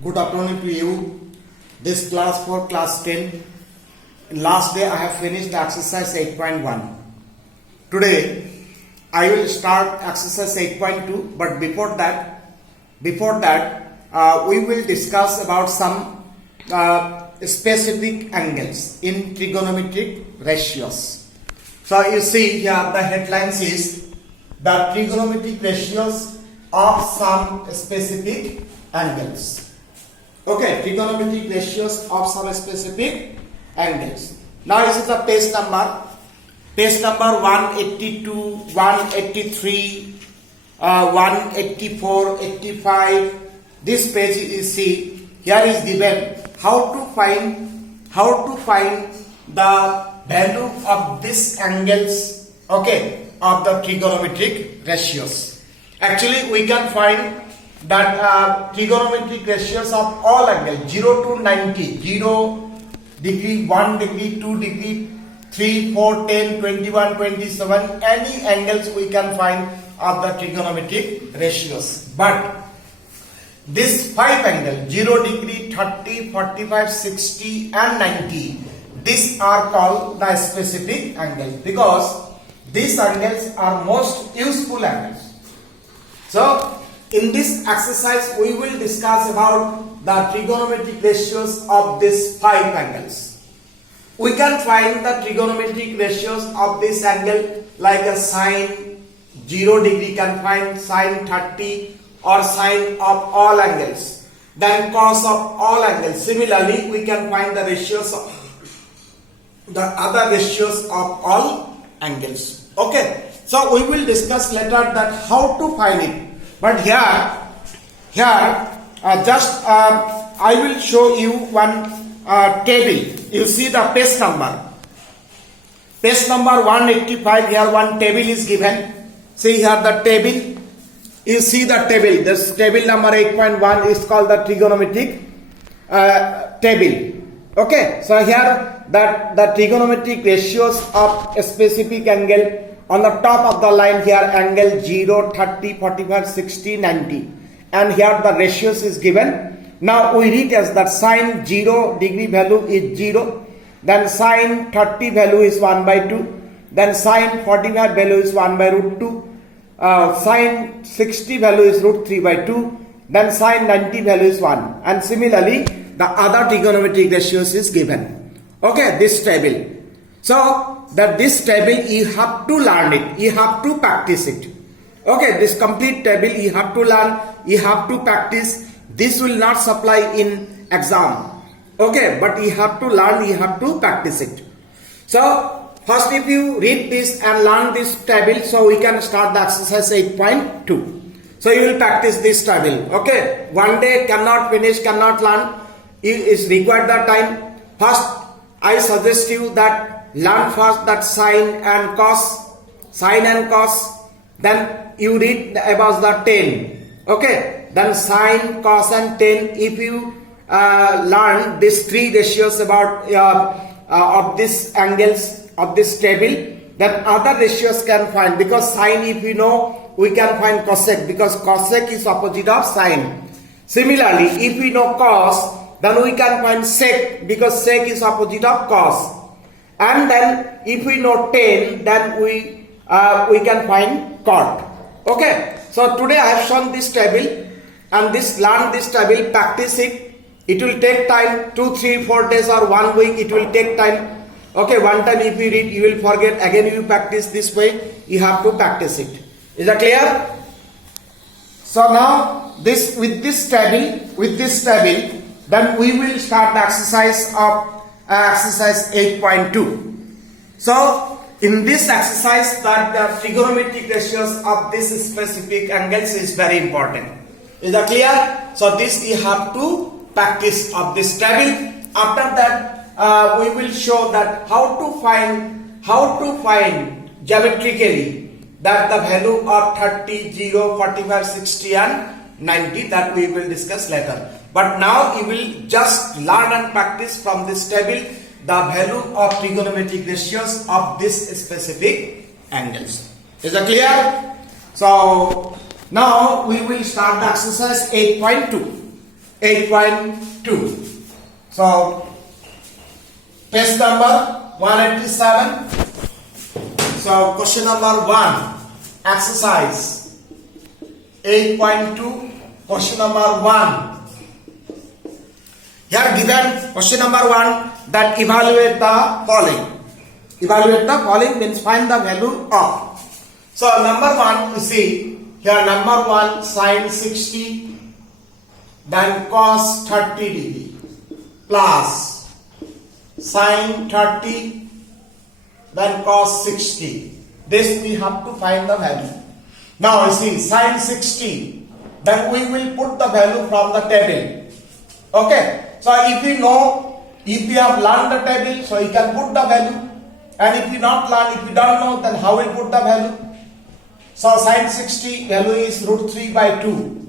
Good afternoon to you. This class for class 10. Last day I have finished exercise 8.1. Today I will start exercise 8.2, but before that we will discuss about some specific angles in trigonometric ratios. So you see here the headlines is the trigonometric ratios of some specific angles. Okay, trigonometric ratios of some specific angles. Now this is the page number 182, 183, 184, 85. This page you see here is given how to find the value of these angles, okay, of the trigonometric ratios. Actually we can find that trigonometric ratios of all angles 0 to 90, 0 degree, 1 degree, 2 degree, 3, 4, 10, 21, 27, any angles we can find of the trigonometric ratios. But this 5 angles 0 degree, 30, 45, 60 and 90, these are called the specific angles because these angles are most useful angles. So in this exercise we will discuss about the trigonometric ratios of these 5 angles. We can find the trigonometric ratios of this angle like a sine 0 degree can find sine 30 or sine of all angles. Then cos of all angles. Similarly we can find the ratios of the other ratios of all angles. Okay. So we will discuss later that how to find it. But here I will show you one table. You see the page number 185. Here one table is given. See here the table. You see the table. This table number 8.1 is called the trigonometric table. Okay. So here that the trigonometric ratios of a specific angle. On the top of the line here angle 0, 30, 45, 60, 90 and here the ratios is given. Now we read as that sine 0 degree value is 0, then sine 30 value is 1 by 2, then sine 45 value is 1 by root 2, sine 60 value is root 3 by 2, then sine 90 value is 1 and similarly the other trigonometric ratios is given. Okay, this table. So that this table you have to learn it, you have to practice it. Okay, this complete table you have to learn, you have to practice. This will not supply in exam. Okay, but you have to learn, you have to practice it. So first if you read this and learn this table, so we can start the exercise 8.2. So you will practice this table. Okay, one day cannot finish, cannot learn. It is required that time. First I suggest you that learn first that sine and cos, then you read about the 10. Okay, then sine, cos and 10. If you learn these 3 ratios about of these angles of this table, then other ratios can find, because sine if you know we can find cosec because cosec is opposite of sine. Similarly if we know cos, then we can find sec because sec is opposite of cos. And then if we know 10, then we can find cot. Okay. So today I have shown this table and learn this table, practice it. It will take time, 2, 3, 4 days or 1 week. It will take time. Okay. One time if you read, you will forget. Again you practice this way. You have to practice it. Is that clear? So now with this table, then we will start the exercise of exercise 8.2. So in this exercise that the trigonometric ratios of this specific angles is very important. Is that clear? So this you have to practice of this table. After that we will show that how to find geometrically that the value of 30, 0, 45, 60 and 90, that we will discuss later. But now you will just learn and practice from this table the value of trigonometric ratios of this specific angles. Is that clear? So now we will start the exercise 8.2. 8.2. So page number 187. So question number 1, exercise 8.2, question number 1. Here given question number 1 that evaluate the following. Evaluate the following means find the value of. So number 1, you see here number 1 sin 60 then cos 30 degree plus sin 30 then cos 60. This we have to find the value. Now you see sin 60, then we will put the value from the table. Okay. So if you know, if you have learned the table, so you can put the value. And if you not learn, if you don't know, then how will put the value? So sin 60 value is root 3 by 2.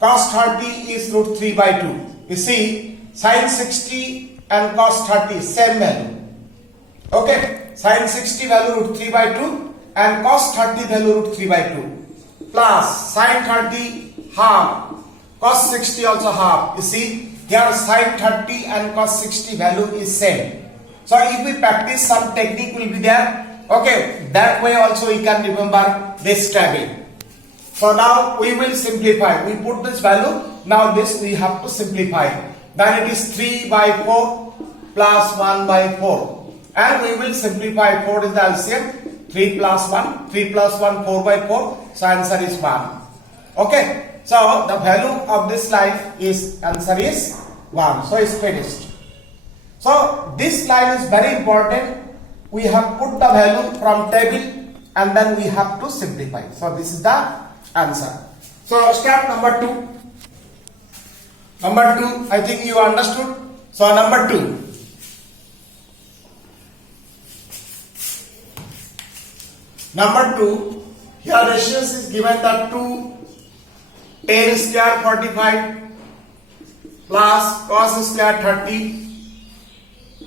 Cos 30 is root 3 by 2. You see, sin 60 and cos 30 same value. Okay, sin 60 value root 3 by 2 and cos 30 value root 3 by 2 plus sin 30 half, cos 60 also half. You see, here sin 30 and cos 60 value is same. So if we practice, some technique will be there. Okay, that way also we can remember this table. So now we will simplify. We put this value. Now this we have to simplify. Then it is 3 by 4 plus 1 by 4. And we will simplify. 4 is the LCM. 3 plus 1. 3 plus 1, 4 by 4. So answer is 1. Okay. So the value of this line is, answer is 1. So it's finished. So this line is very important. We have put the value from table and then we have to simplify. So this is the answer. So start number 2. Number 2, I think you understood. So number 2. Number 2, here ratios is given that 2 tan square 45 plus cos square 30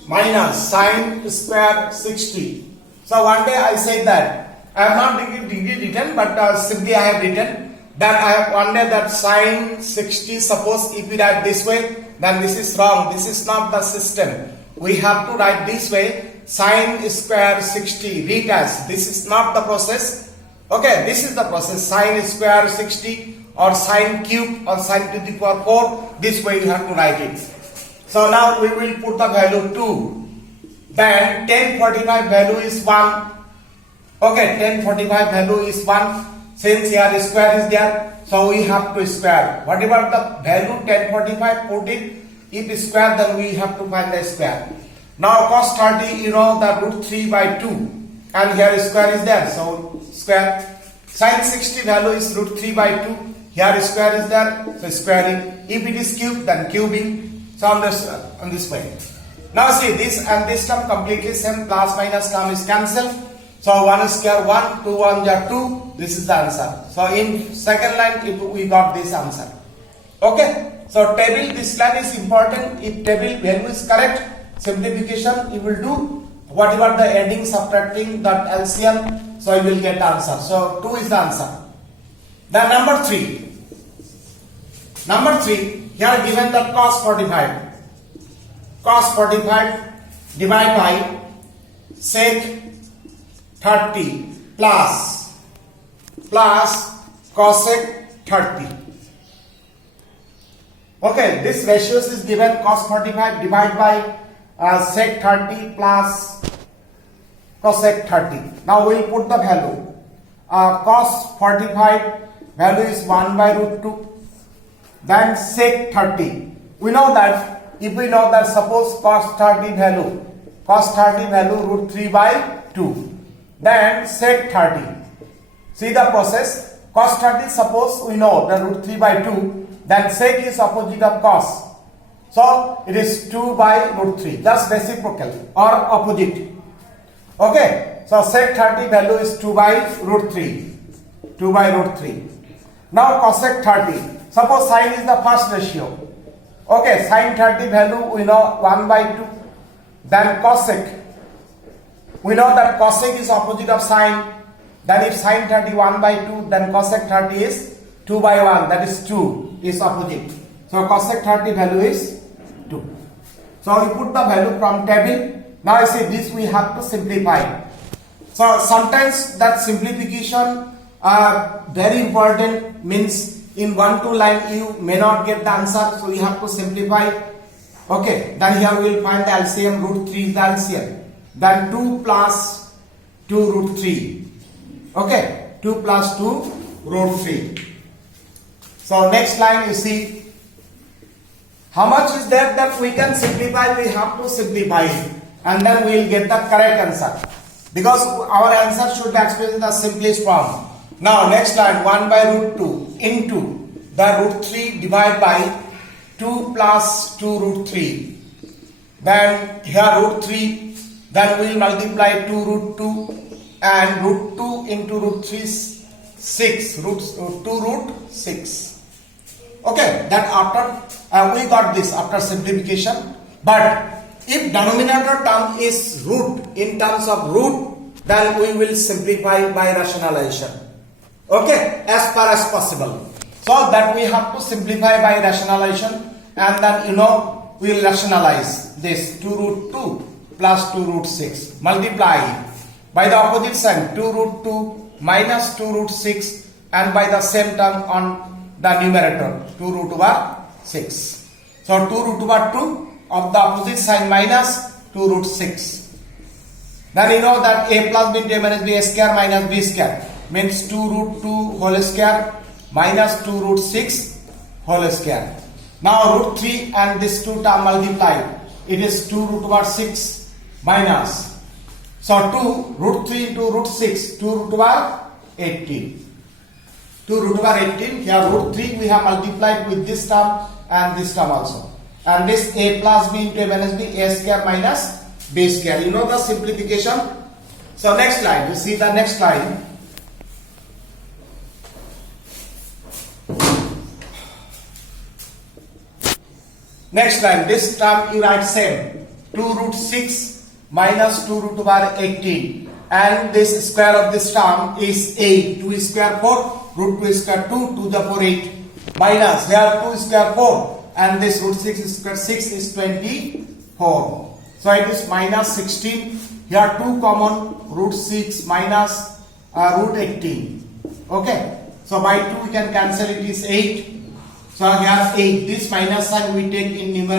minus sin square 60. So one day I said that I have not degree written, but simply I have written that I have one day that sin 60. Suppose if we write this way, then this is wrong. This is not the system. We have to write this way. Sin square 60. Read as this is not the process. Okay, this is the process. Sin square 60 or sin cube or sin to the power 4. This way you have to write it. So now we will put the value 2. Then 1045 value is 1. Okay, 1045 value is 1. Since here square is there, so we have to square. Whatever the value 1045, put it. If square, then we have to find the square. Now cos 30, you know the root 3 by 2. And here square is there, so square. Sin 60 value is root 3 by 2. Here square is there, so squaring. If it is cube, then cubing. So on this way. Now see this and this term completely same. Plus minus term is cancelled. So 1 square 1, 2 1 are 2. This is the answer. So in second line we got this answer. Okay. So table, this line is important. If table value is correct, simplification you will do. Whatever the adding, subtracting, that LCM, so you will get answer. So 2 is the answer. Then number 3. Number 3. Here given the cos 45. Cos 45 divided by sec 30 plus cosec 30. Okay, this ratios is given cos 45 divided by sec 30 plus cosec 30. Now we will put the value. Cos 45 value is 1 by root 2. Then sec 30. We know that, if we know that suppose cos 30 value root 3 by 2. Then sec 30. See the process. Cos 30, suppose we know the root 3 by 2. Then sec is opposite of cos. So it is 2 by root 3. Just reciprocal or opposite. Okay. So sec 30 value is 2 by root 3. 2 by root 3. Now cosec 30. Suppose sin is the first ratio. Okay, sin 30 value we know 1 by 2. Then cosec. We know that cosec is opposite of sin. Then if sin 30 1 by 2, then cosec 30 is 2 by 1. That is 2 is opposite. So cosec 30 value is 2. So we put the value from table. Now I say this we have to simplify. So sometimes that simplification very important, means in 1-2 line you may not get the answer, so you have to simplify. Okay, then here we will find the LCM, root 3 is the LCM. Then 2 plus 2 root 3. Okay, 2 plus 2 root 3. So next line you see, how much is there that we can simplify? We have to simplify it, and then we will get the correct answer, because our answer should be expressed in the simplest form. Now next line, 1 by root 2 into the root 3 divided by 2 plus 2 root 3. Then here root 3, then we will multiply 2 root 2 and root 2 into root 3 6, 2 root 6. Okay, that after we got this after simplification. But if denominator term is root, in terms of root, then we will simplify by rationalization. Okay, as far as possible. So that we have to simplify by rationalization, and then we will rationalize this 2 root 2 plus 2 root 6. Multiply by the opposite sign, 2 root 2 minus 2 root 6, and by the same term on the numerator, 2 root over 6. So 2 root over 2 of the opposite sign minus 2 root 6. Then you know that a plus b into a minus b, a square minus b square, means 2 root 2 whole square minus 2 root 6 whole square. Now root 3 and this 2 term multiplied, it is 2 root over 6 minus. So 2 root 3 into root 6, 2 root over 18. 2 root over 18, here root 3 we have multiplied with this term and this term also. And this a plus b into a minus b, a square minus b square. You know the simplification. So next line, you see the next line. Next line, this term you write same, 2 root 6 minus 2 root over 18, and this square of this term is 8, 2 square 4, root 2 square 2, 2 to the 4 8, minus here 2 square 4, and this root 6 square 6 is 24. So it is minus 16, here 2 common, root 6 minus root 18. Okay, so by 2 we can cancel, it is 8. So here 8, this minus sign we take in numerator.